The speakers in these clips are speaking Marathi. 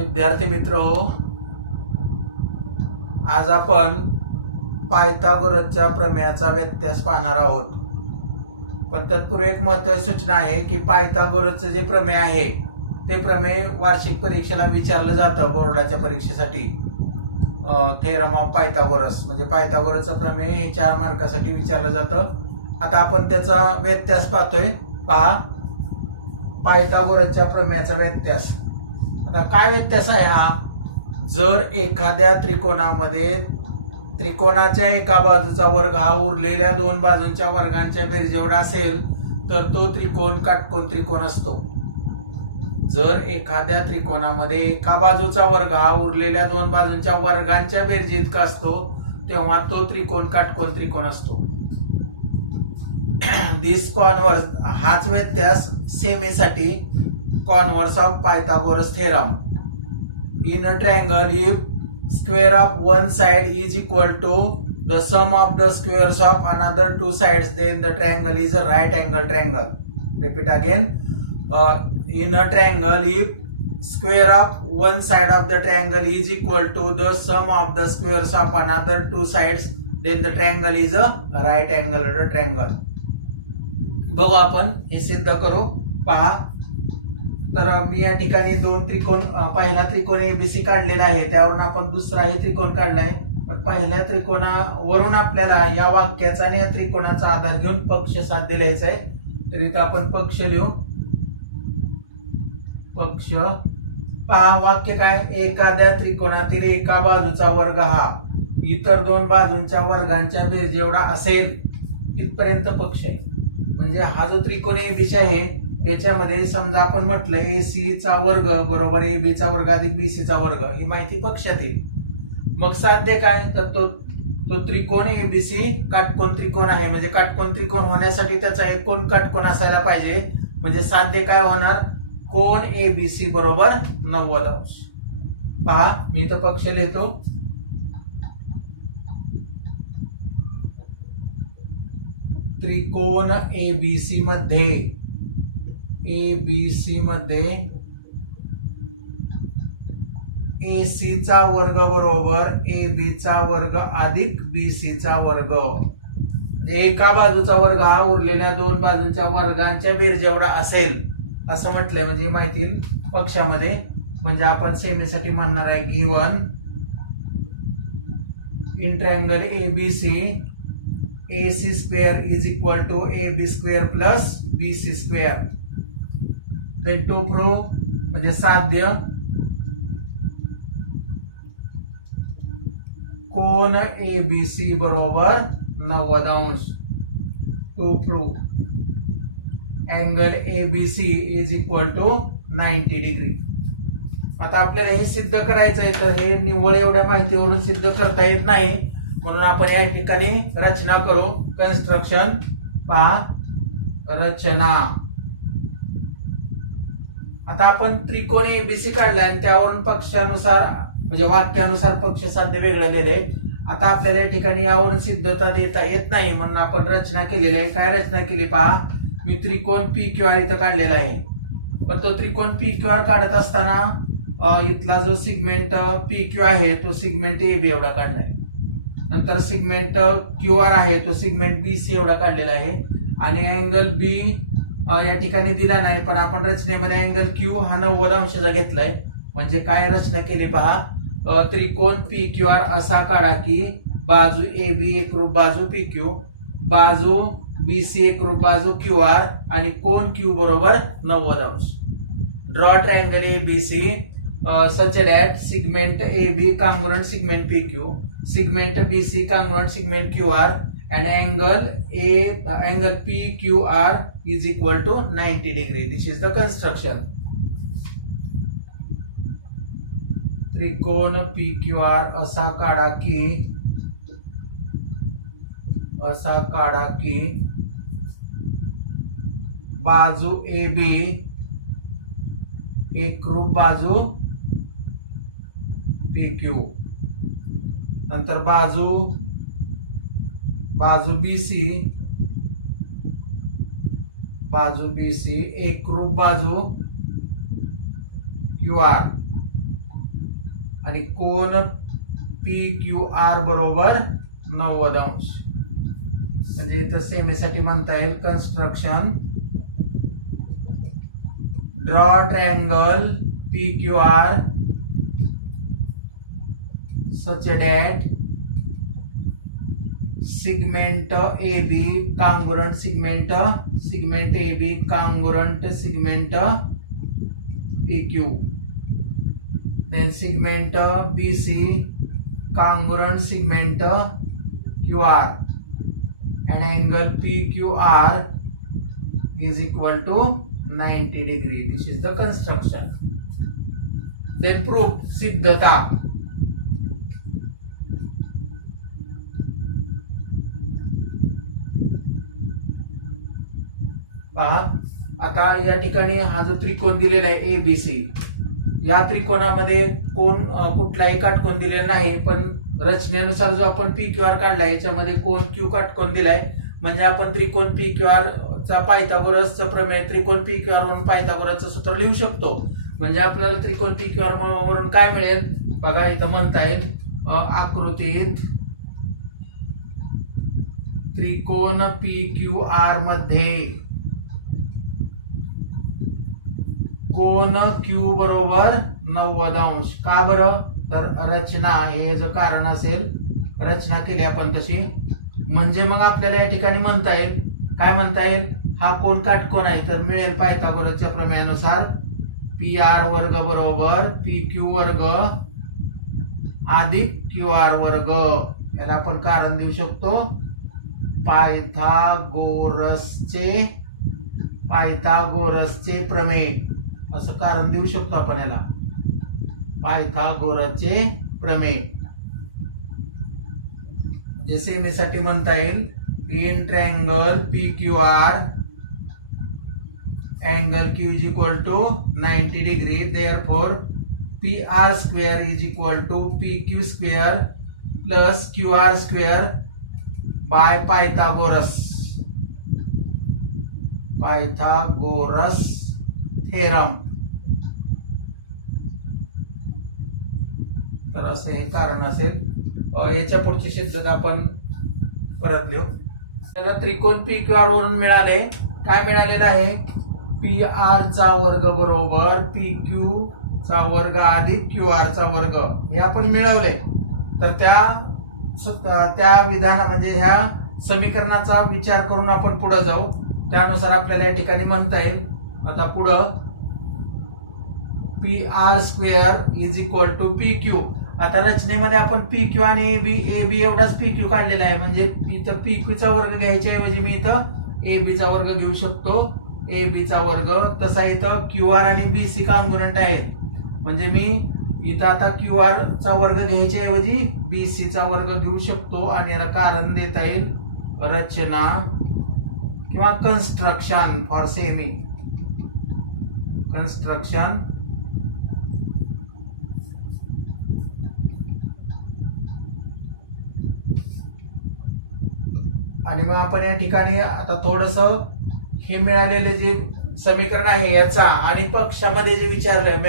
विद्यार्थी मित्र, आज आपण पायथागोरसच्या प्रमेयाचा व्यत्यास पाहणार आहोत. पण तत्पूर्वी एक महत्त्वाची सूचना आहे की पायथागोरसचे जे प्रमेय आहे ते प्रमेय वार्षिक परीक्षेला विचारलं जातं. बोर्डाच्या परीक्षेसाठी थेरम ऑफ पायथागोरस म्हणजे पायथागोरसचं प्रमेय हे 4 मार्कासाठी विचारलं जातं. आता आपण त्याचा व्यत्यास पाहतोय. पहा, पायथागोरसच्या प्रमेयाचा व्यत्यास. आता काय व्यत्यास आहे हा? जर एखाद्या त्रिकोणामध्ये त्रिकोणाच्या एका बाजूचा वर्ग हा उरलेल्या 2 बाजूंच्या वर्गांच्या बेरजेवढा असेल तर तो त्रिकोण काटकोन त्रिकोण असतो. जर एखाद्या त्रिकोणामध्ये एका बाजूचा वर्ग हा उरलेल्या 2 बाजूंच्या वर्गांच्या बेरजेइतका असतो तेव्हा तो त्रिकोण काटकोन त्रिकोण असतो. दिस कॉन्व्हर्स, हाच व्यत्यास सेमीसाठी converse of Pythagoras theorem. In a triangle, if square of one side is equal to the sum of the squares of another 2 sides, then the triangle is a right angle triangle. Repeat again. In a triangle, if square of one side of the triangle is equal to the sum of the squares of another 2 sides, then the triangle is a right angle triangle. बघू आपण हे सिद्ध करू. पहा, तर मी या ठिकाणी 2 त्रिकोण, पहिला त्रिकोण एबीसी काढलेला आहे, त्यावरून आपण दुसराही त्रिकोण काढलाय. पण पहिल्या त्रिकोणावरून आपल्याला या वाक्याचा आणि या त्रिकोणाचा आधार घेऊन पक्ष साध्य लिहायचा आहे. तर इथं आपण पक्ष लिहू. पक्ष. पहा, वाक्य काय? एखाद्या त्रिकोणातील एका बाजूचा वर्ग हा इतर 2 बाजूंच्या वर्गांच्या बेरजेएवढा असेल इथपर्यंत पक्ष आहे. म्हणजे हा जो त्रिकोण एबीसी आहे याच्यामध्ये समजा आपण म्हटलं AC चा वर्ग बरोबर AB चा वर्ग अधिक BC चा वर्ग, ही माहिती पक्षात येईल. मग साध्य काय? तर तो त्रिकोण ABC काटकोन त्रिकोण आहे. म्हणजे काटकोन त्रिकोण होण्यासाठी त्याचा एक कोण काटकोन असायला पाहिजे. म्हणजे साध्य काय होणार? कोण ABC बरोबर 90 अंश. पहा, मी इथं पक्ष लिहितो. त्रिकोण ABC मध्ये AC चा वर्ग बरोबर AB चा वर्ग अधिक BC चा वर्ग. एका बाजूचा वर्ग हा उरलेल्या 2 बाजूंच्या वर्गांच्या बेरजेएवढा असेल असं म्हटलंय. म्हणजे माहिती पक्षामध्ये. म्हणजे आपण सेमीसाठी म्हणणार आहे given in triangle ABC AC square is equal to AB square plus BC square. then to prove म्हणजे साध्य कोन ABC बरोबर 90 अंश. to prove angle ABC is equal to 90 degree. आता आपल्याला हे सिद्ध करायचं आहे, तर हे निव्वळ एवढ्या माहितीवरून सिद्ध करता येत नाही, म्हणून आपण या ठिकाणी रचना करू. कन्स्ट्रक्शन. पहा, रचना. आता आपण त्रिकोण एबीसी काढला आणि त्यावरून पक्षानुसार म्हणजे वाक्यानुसार पक्ष साध्य वेगळं लिहिले. आता आपल्याला या ठिकाणी यावरून सिद्धता देता येत नाही, म्हणून आपण रचना केलेली आहे. काय रचना केली? पहा, मी त्रिकोण PQR इथं काढलेला आहे. पण तो त्रिकोण PQR काढत असताना इथला जो सिगमेंट PQ आहे तो सिगमेंट AB एवढा काढलाय. नंतर सिगमेंट QR आहे तो सिगमेंट BC एवढा काढलेला आहे. आणि अँगल B या ठिकाणी दिला नाही, पण आपण रचनेमध्ये अँगल Q हा 90 अंशाचा घेतलाय. म्हणजे काय रचना केली? पहा, त्रिकोण PQR असा काढा की बाजू AB एकरूप बाजू PQ, बाजू BC एकरूप बाजू QR आणि कोन Q बरोबर 90 अंश. Draw triangle ABC such that segment AB congruent segment PQ, segment BC congruent segment QR and angle PQR is equal to 90 degree. This is the construction. त्रिकोण PQR असा काढा की बाजू AB एकरूप बाजू PQ, नंतर बाजू BC एकरूप बाजू QR आणि कोन PQR बरोबर 90 अंश. म्हणजे इथं सेमीसाठी म्हणता येईल construction draw triangle PQR such that segment AB congruent segment AB congruent segment PQ, then segment BC congruent segment QR, and angle PQR is equal to 90 degree. This is the construction. Then proof, सिद्धता. आता या ठिकाणी हा जो त्रिकोण दिलेला आहे ABC, या त्रिकोणामध्ये कोण कुठलाही काटकोन दिलेला नाही, पण रचनेनुसार जो आपण PQR काढलाय याच्यामध्ये कोण Q काटकोन दिलाय. म्हणजे आपण त्रिकोण PQR चा पायथागोरसचा प्रमेय त्रिकोण PQR वरून पायथागोरसचं सूत्र लिहू शकतो. म्हणजे आपल्याला त्रिकोण PQR वरून काय मिळेल बघा, इथं म्हणता येईल आकृतीत त्रिकोण PQR मध्ये कोन Q बरोबर 90 अंश. का बरं, तर रचना हे जर कारण असेल, रचना केली आपण तशी, म्हणजे मग आपल्याला या ठिकाणी म्हणता येईल, काय म्हणता येईल, हा कोण काटकोन आहे तर मिळेल पायथागोरसच्या प्रमेयानुसार PR वर्ग बरोबर PQ वर्ग अधिक QR वर्ग. याला आपण कारण देऊ शकतो पायथागोरसचे प्रमेय, असं कारण देऊ शकतो आपण याला, पायथागोरसचे प्रमेय. जे सेमीसाठी म्हणता येईल in triangle PQR angle Q is equal to 90 degree, therefore PR square is equal to PQ square plus QR square by Pythagoras theorem. तर असे हे कारण असेल. याच्या पुढची सिद्धता आपण परत लिहू. त्याला त्रिकोण PQR वरून मिळाले, काय मिळालेलं आहे, PR चा वर्ग बरोबर PQ चा वर्ग अधिक QR चा वर्ग, हे आपण मिळवले. तर त्या विधाना म्हणजे ह्या समीकरणाचा विचार करून आपण पुढे जाऊ. त्यानुसार आपल्याला या ठिकाणी म्हणता येईल, आता पुढं PR square is equal to PQ. आता रचनेमध्ये आपण PQ आणि AB एवढाच PQ काढलेला आहे, म्हणजे इथं PQ चा वर्ग घ्यायच्या ऐवजी मी इथं AB चा वर्ग घेऊ शकतो. AB चा वर्ग, तसा इथं QR आणि BC कॉन्ग्रुएंट आहेत, म्हणजे मी इथं आता QR चा वर्ग घ्यायच्या ऐवजी BC चा वर्ग घेऊ शकतो. आणि याला कारण देता येईल रचना किंवा कन्स्ट्रक्शन फॉर सेमी कन्स्ट्रक्शन आणि मग आपण या ठिकाणी आता थोडस हे मिळालेले जे समीकरण आहे याचा आणि पक्षामध्ये जे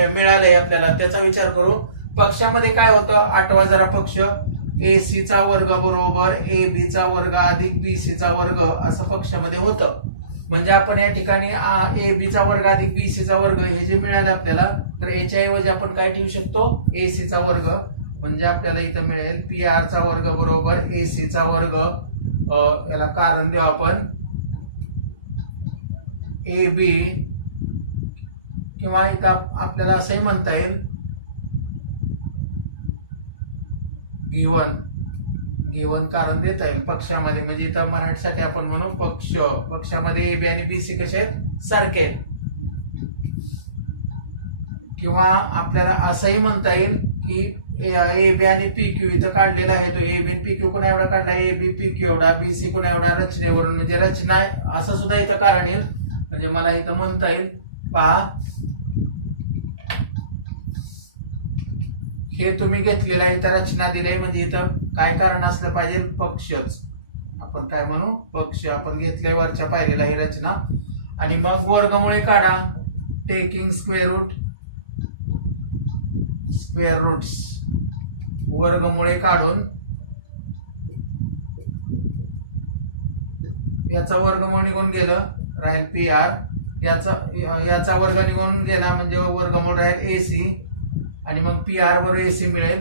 मिळालंय आपल्याला त्याचा विचार करू. पक्षामध्ये काय होतं, आठवा जरा पक्ष AC चा वर्ग बरोबर AB चा वर्ग अधिक BC चा वर्ग असं पक्षामध्ये होतं. म्हणजे आपण या ठिकाणी AB चा वर्ग अधिक BC चा वर्ग हे जे मिळाले आपल्याला, तर याच्या ऐवजी आपण काय ठेवू शकतो, AC चा वर्ग. म्हणजे आपल्याला इथं मिळेल PR चा वर्ग बरोबर AC चा वर्ग. याला कारण देऊ आपण AB, किंवा इथं आपल्याला असंही म्हणता येईल गिवन कारण देता येईल पक्षामध्ये. म्हणजे इथं मराठीसाठी आपण म्हणू पक्षामध्ये AB आणि BC कसे आहेत, सारखे. किंवा आपल्याला असंही म्हणता येईल की AB आणि PQ इथं काढलेला आहे, तो AB आणि PQ कोणा एवढा काढला, AB PQ एवढा, BC कोणा एवढा, रचनेवरून म्हणजे रचना असं सुद्धा इथं कारण येईल. म्हणजे मला इथं म्हणता येईल, पहा हे तुम्ही घेतलेलं आहे, इथं रचना दिली, म्हणजे इथं काय कारण असलं पाहिजे, पक्षच. आपण काय म्हणू, पक्ष आपण घेतलंय वरच्या पायरीला ही रचना. आणि मग वर्गमुळे काढा, टेकिंग स्क्वेअर रूट्स वर्गमुळे काढून याचा वर्गमूळ निघून गेलं, राहील पी आर. याचा वर्ग निघून गेला म्हणजे वर्गमूळ राहील एसी, आणि मग पी आर बरोबर एसी मिळेल.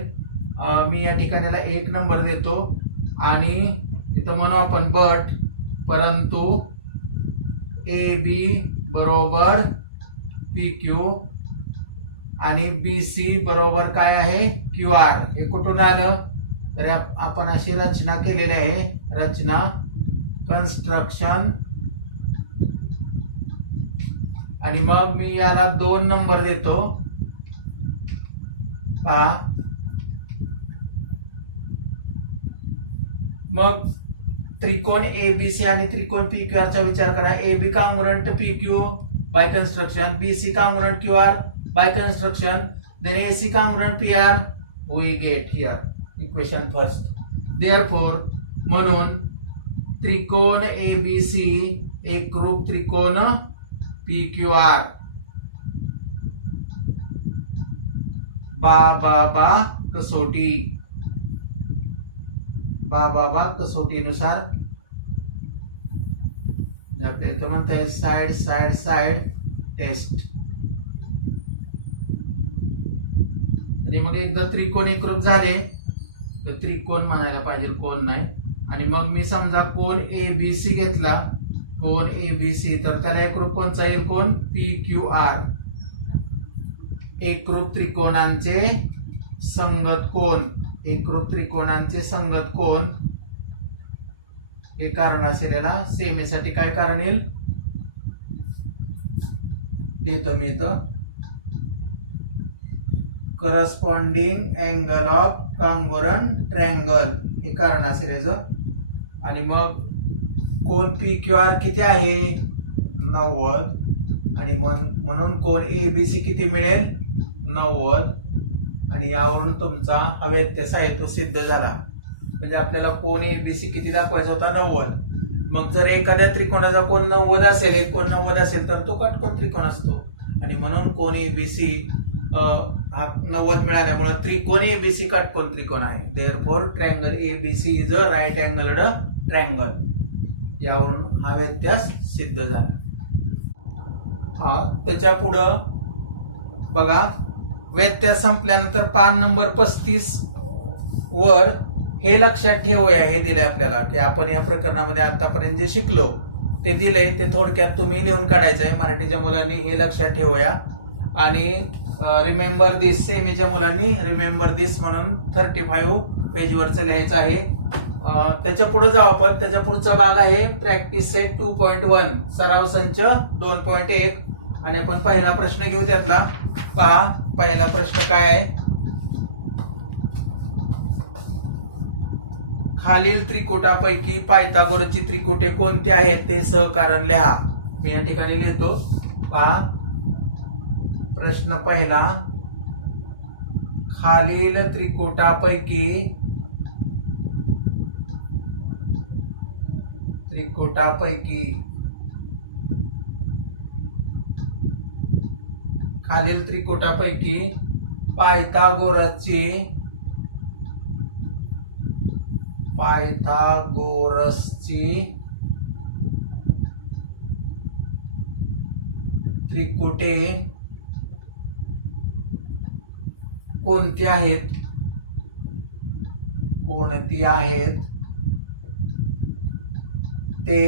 मी या ठिकाणी 1 नंबर देतो आणि इथं म्हणू आपण बट, परंतु ए बी बरोबर पी क्यू आणि बी सी बरोबर काय आहे क्यू आर. हे कुठून आलं तर आपण अशी रचना केलेली आहे. रचना कन्स्ट्रक्शन, आणि मग मी याला 2 नंबर देतो. पहा, मग त्रिकोण एबीसी आणि त्रिकोण पी क्यू आर चा विचार करा. A B congruent P Q by construction, B C congruent Q R by construction, then AC congruent PR, we get here equation first. Therefore, म्हणून त्रिकोण ABC एकरूप त्रिकोण PQR बा कसोटी, बा कसोटीनुसार आपल्याला म्हणता साइड साइड साइड टेस्ट. आणि मग एकदा त्रिकोण एकरूप झाले तर त्रिकोण म्हणायला पाहिजे, कोण नाही. आणि मग मी समजा कोण एबीसी घेतला, कोण एबीसी, तर त्याला एकरूप कोणचा येईल, कोण पी क्यू आर. एकरूप त्रिकोणांचे संगत कोण, एकरूप त्रिकोणांचे संगत कोण हे कारण असेल. याला सेमीसाठी काय कारण येईल देतो मी इथं, corresponding angle of congruent triangle हे कारण असेल याचं. आणि मग कोण पी क्यू आर किती आहे 90, आणि म्हणून कोण एबीसी किती मिळेल 90, आणि यावरून तुमचा अव्यत्यय आहे तो सिद्ध झाला. म्हणजे आपल्याला कोण एबीसी किती दाखवायचा होता 90. मग जर एखाद्या त्रिकोणाचा कोण 90 असेल, एक कोण 90 असेल तर तो काटकोन त्रिकोण असतो, आणि म्हणून कोण एबीसी 90 मिळाल्यामुळे त्रिकोण एबीसी काटकोन त्रिकोण आहे. Therefore triangle ABC is a right angled triangle. यावरून हा व्यत्यास सिद्ध झाला. त्याच्या पुढं बघा, व्यत्यास संपल्यानंतर पान नंबर 35 वर हे लक्षात ठेवूया, हे दिले आपल्याला की आपण या प्रकरणामध्ये आतापर्यंत जे शिकलो ते दिले ते थोडक्यात तुम्ही लिहून काढायचंय. मराठीच्या मुलांनी हे लक्षात ठेवूया. आणि रिमेंबर दिस, सेमीच्या मुलांनी रिमेंबर दिस म्हणून 35 पेज वरच लिहायचं आहे. त्याच्या पुढे जाऊ आपण. त्याच्या पुढचा भाग आहे प्रॅक्टिस सेट 2.1 सराव संच 2.1, आणि आपण पहिला प्रश्न घेऊ त्यातला. पहा, पहिला प्रश्न काय आहे, खालील त्रिकुटापैकी पायथागोरसची त्रिकुटे कोणती आहेत ते सहकारण लिहा. मी या ठिकाणी लिहितो. पहा, प्रश्न पहिला, खालील त्रिकुटापैकी पायथागोरसची त्रिकुटे कोणती आहेत ते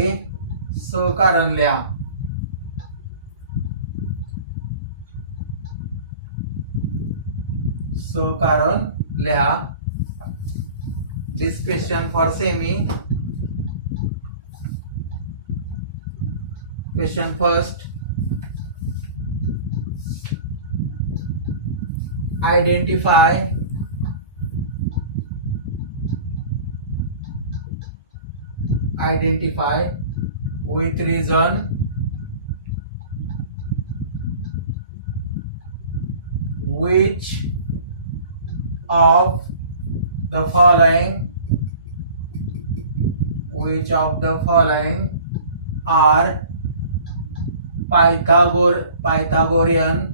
सहकारण लिहा. This question for semi. Question first. Identify with reason which of the following are Pythagorean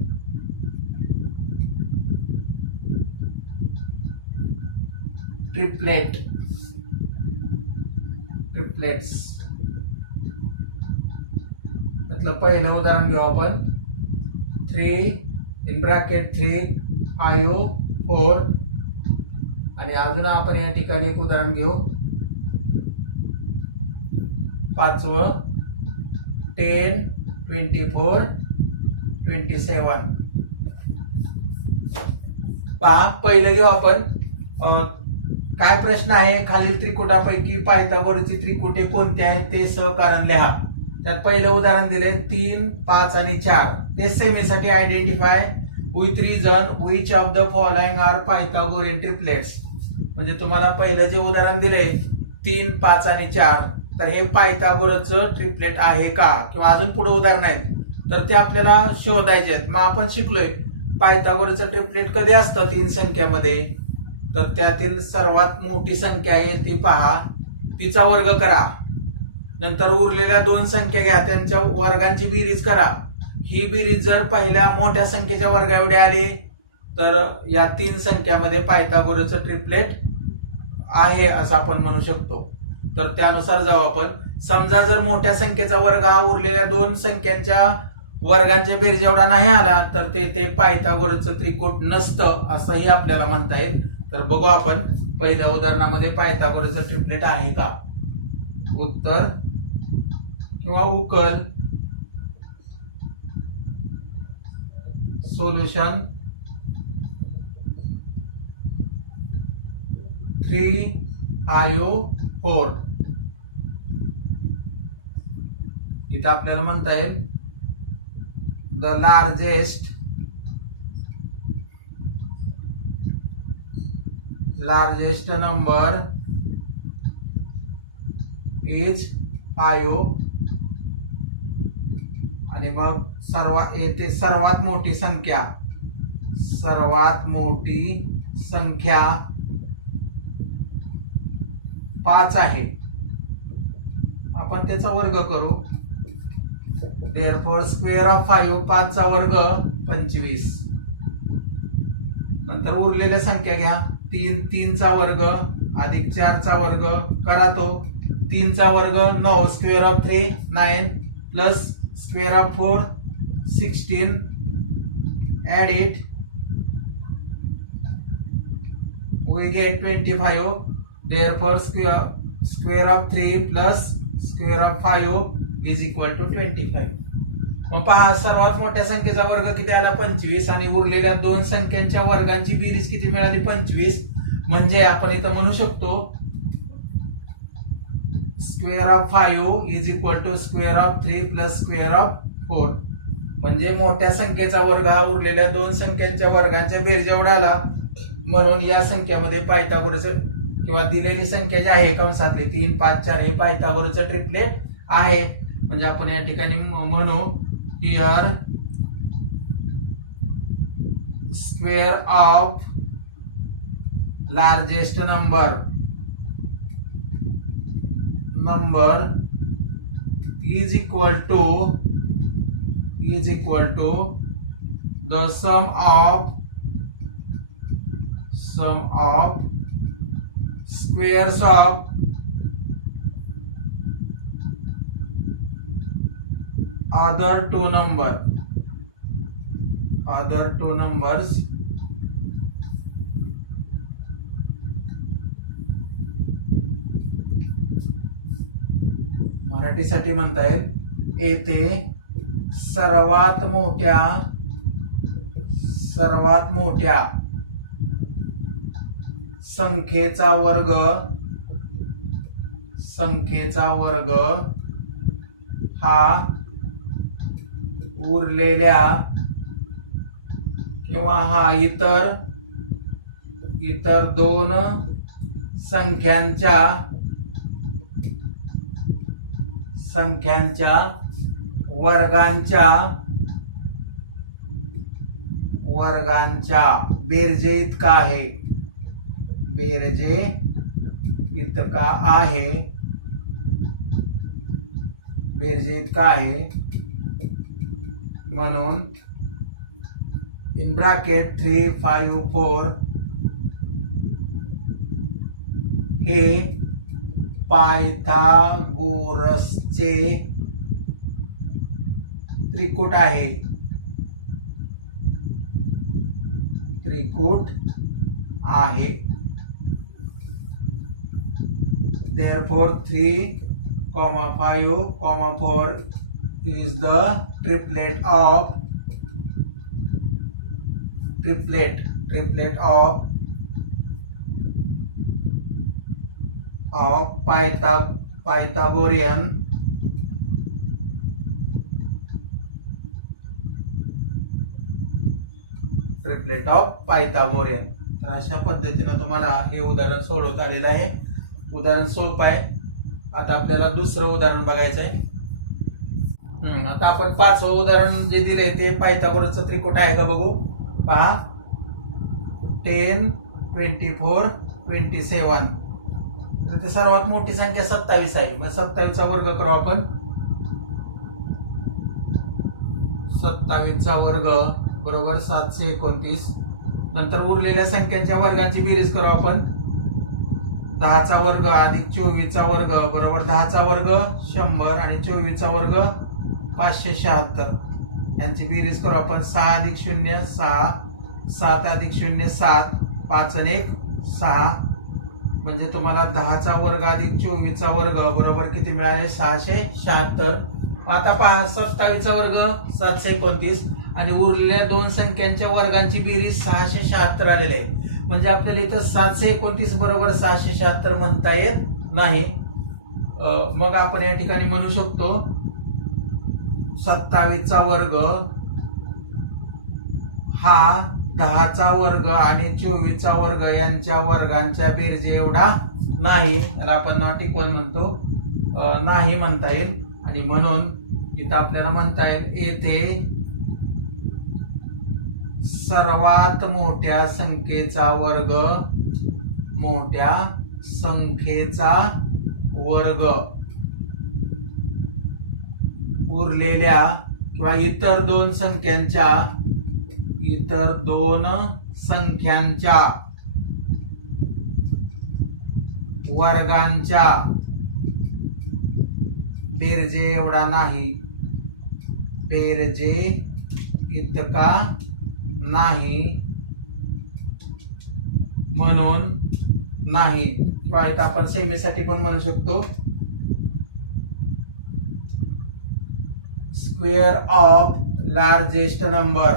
triplets. मतलब पहिलं उदाहरण घेऊ आपण. 3 इन ब्रॅकेट 3 5 4 आणि अजून आपण या ठिकाणी एक उदाहरण घेऊ. पाचवं 10 24 27. पहा पहिलं घेऊ आपण. काय प्रश्न आहे, खालील त्रिकुटापैकी पायथागोरसची त्रिकुटे कोणती आहेत ते सहकारण लिहा. त्यात पहिलं उदाहरण दिले 3 5 आणि 4. ते सेमीसाठी identify with reason which of the following are Pythagorean triplets. म्हणजे तुम्हाला पहिलं जे उदाहरण दिले 3 5 आणि 4 तर हे पायथागोरसचं ट्रिप्लेट आहे का, किंवा अजून पुढे उदाहरण आहेत तर ते आपल्याला शोधायचे आहेत. मग आपण शिकलोय पायथागोरसचं ट्रिप्लेट कधी असतं 3 संख्यामध्ये, तर त्यातील सर्वात मोठी संख्या आहे ती पहा, तिचा वर्ग करा. नंतर उरलेल्या 2 संख्या घ्या, त्यांच्या वर्गांची बेरीज करा. ही बेरीज जर पहिल्या मोठ्या संख्येच्या वर्गा एवढी आली तर या 3 संख्यामध्ये पायथागोरसचं ट्रिप्लेट आहे असं आपण म्हणू शकतो. तर त्यानुसार जाऊ आपण. समजा जर मोठ्या संख्येचा वर्ग हा उरलेल्या 2 संख्यांच्या वर्गांच्या बेरीज एवढा नाही आला तर ते पायथागोरसचं त्रिकूट नसतं असंही आपल्याला म्हणता येईल. तर बघू आपण पहिल्या उदाहरणामध्ये पायथागोरसचं ट्रिप्लेट आहे का. उत्तर किंवा उकल सोल्युशन 3 5 4. इथं आपल्याला म्हणता येईल द लार्जेस्ट नंबर इज 5 आणि मग सर्वात मोठी संख्या 5 आहे. आपण त्याचा वर्ग करू. therefore स्क्वेअर ऑफ 5 5 चा वर्ग 25. नंतर उरलेल्या संख्या घ्या. 3 चा वर्ग अधिक 4 चा वर्ग करा तो. 3 चा वर्ग 9 square of 3 9 plus square of 4 16 add it we get 25. therefore square of 3 plus square of 5 is equal to 25. मग पहा सर्वात मोठ्या संख्येचा वर्ग किती आला 25 आणि उरलेल्या 2 संख्यांच्या वर्गांची बेरीज किती मिळाली 25. म्हणजे आपण इथं म्हणू शकतो square of 5 is equal to square of 3 plus square of 4. म्हणजे मोठ्या संख्येचा वर्ग हा उरलेल्या 2 संख्यांच्या वर्गांच्या बेरीज एवढा आला. म्हणून या संख्येमध्ये पायथागोरसचं किंवा दिलेली संख्या जी आहे कंसातली 3 5 4 हे पायथागोरसचं ट्रिप्लेट आहे. म्हणजे आपण या ठिकाणी म्हणू here square of largest number is equal to the sum of squares of other two numbers मराठीसाठी म्हणता येईल येथे सर्वात मोठ्या संख्येचा वर्ग हा उरलेल्या किंवा हा इतर 2 संख्यांच्या वर्गांच्या बेरजे इतका आहे. म्हणून इन ब्रॅकेट 3 5 4 हे पायथागोरसचे त्रिकूट आहे. त्रिकूट आहे. Therefore 3, 5, 4 is the triplet of Pythagorean तर अशा पद्धतीने तुम्हाला हे उदाहरण सोडवता आलेलं आहे. उदाहरण सोपं आहे. आता आपल्याला दुसरं उदाहरण बघायचं आहे. आता आपण पाचवं उदाहरण जे दिले ते पायथागोरसचं त्रिकूट आहे का बघू. पहा 10, 24, 27. तर ते सर्वात मोठी संख्या 27 आहे. मग 27 चा वर्ग करू आपण. 27 चा वर्ग बरोबर 729. नंतर उरलेल्या संख्यांच्या वर्गांची बेरीज करू आपण. 10 चा वर्ग अधिक 24 चा वर्ग बरोबर 10 चा वर्ग 100 आणि 24 चा वर्ग 576. यांची बेरीज करू आपण. 6 अधिक 0 6, 7 अधिक 0 7, 5 आणि 1 6. म्हणजे तुम्हाला 10 चा वर्ग अधिक 24 चा वर्ग बरोबर किती मिळाले 676. आता पहा 27 चा वर्ग 729 आणि उरलेल्या दोन संख्यांच्या वर्गांची बेरीज 676 आलेली आहे. म्हणजे आपल्याला इथं 729 बरोबर 676 म्हणता येत नाही. मग आपण या ठिकाणी म्हणू शकतो 27 चा वर्ग हा 10 चा वर्ग आणि 24 चा वर्ग यांच्या वर्गांच्या बेरजे एवढा नाही. त्याला आपण नॉट इक्वल म्हणतो. नाही म्हणता येईल. आणि म्हणून इथं आपल्याला म्हणता येईल येथे सर्वात मोठ्या संख्येचा वर्ग उरलेल्या किंवा इतर दोन संख्यांच्या वर्गांच्या बेरजे एवढा नाही. बेरजे इतका नाही म्हणून नाही. किंवा इथं आपण सेमीसाठी पण म्हणू शकतो square of largest number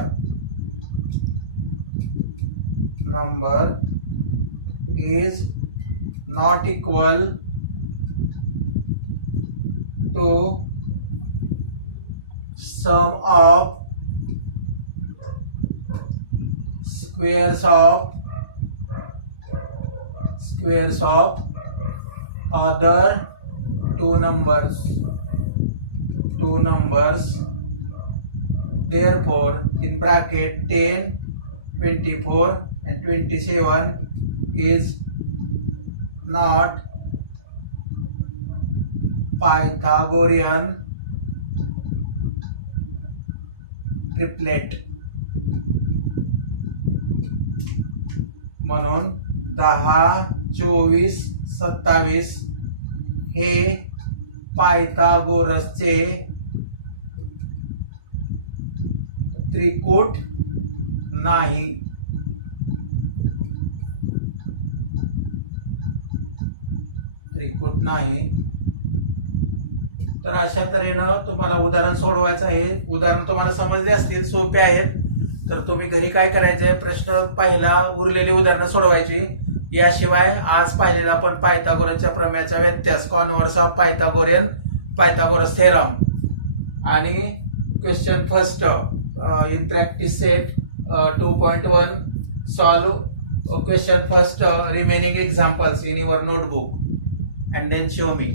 is not equal to sum of squares of other two numbers. Therefore in bracket 10, 24 and 27 is not Pythagorean triplet. म्हणून 10, 24, 27 हे पायथागोरसचे त्रिकूट नाही. तर अशा तऱ्हेनं तुम्हाला उदाहरण सोडवायचं आहे. उदाहरण तुम्हाला समजले असतील, सोपे आहेत. तर तुम्ही घरी काय करायचे, प्रश्न पहिला उरलेली उदाहरणं सोडवायची. याशिवाय आज पाहिलेला आपण पायथागोरसच्या प्रमेयाचा व्यत्यास कॉन्व्हर्स ऑफ पायथागोरस थेरम आणि question first in practice set 2.1 solve question first remaining examples in your notebook and then show me.